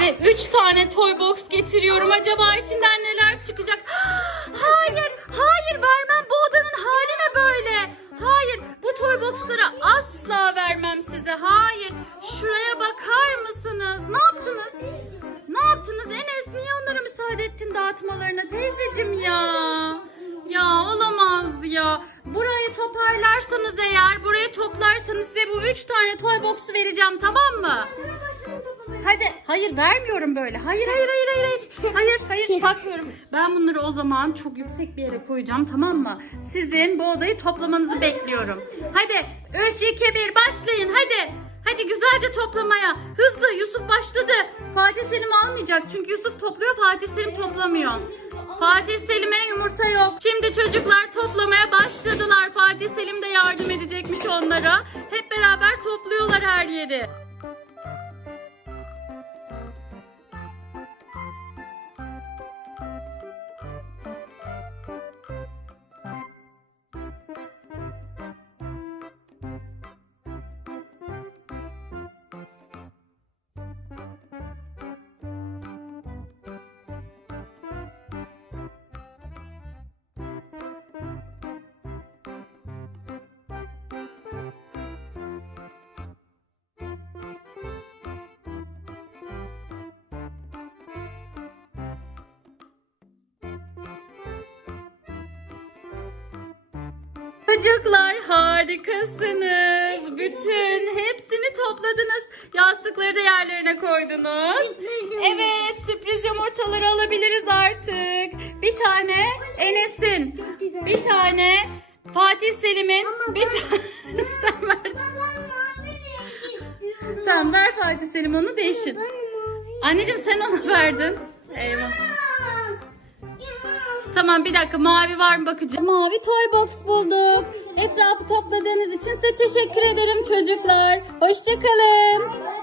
Size 3 tane toy box getiriyorum. Acaba içinden neler çıkacak? Hayır, hayır vermem. Bu odanın hali ne böyle? Hayır, bu toy boxları asla vermem size. Hayır. Şuraya bakar mısınız? Ne yaptınız? Ne yaptınız Enes? Niye onlara müsaade ettin dağıtmalarına teyzecim ya? Ya olamaz ya. Burayı toparlarsanız eğer, burayı toplarsanız size bu üç tane toy box'u vereceğim tamam mı? Hadi. Hayır vermiyorum böyle. Hayır hayır hayır hayır hayır. Hayır hayır saklıyorum. Ben bunları o zaman çok yüksek bir yere koyacağım tamam mı? Sizin bu odayı toplamanızı bekliyorum. Hadi 3 2 1 başlayın hadi. Hadi güzelce toplamaya. Hızlı Yusuf başladı. Fatih Selim almayacak çünkü Yusuf topluyor Fatih Selim toplamıyor. Fatih Selim'e yumurta yok. Şimdi çocuklar toplamaya başladılar. Fatih Selim de yardım edecekmiş onlara. Hep beraber topluyorlar her yeri. Çocuklar harikasınız. Bütün hepsini topladınız. Yastıkları da yerlerine koydunuz. Evet sürpriz yumurtaları alabiliriz artık. Bir tane Enes'in. Bir tane Fatih Selim'in. Bir tane sen ver. Tamam ver Fatih Selim onu değişin. Anneciğim sen ona verdin. Eyvah. Tamam bir dakika mavi var mı bakacağım. Mavi toy box bulduk. Etrafı topladığınız için size teşekkür ederim çocuklar. Hoşçakalın.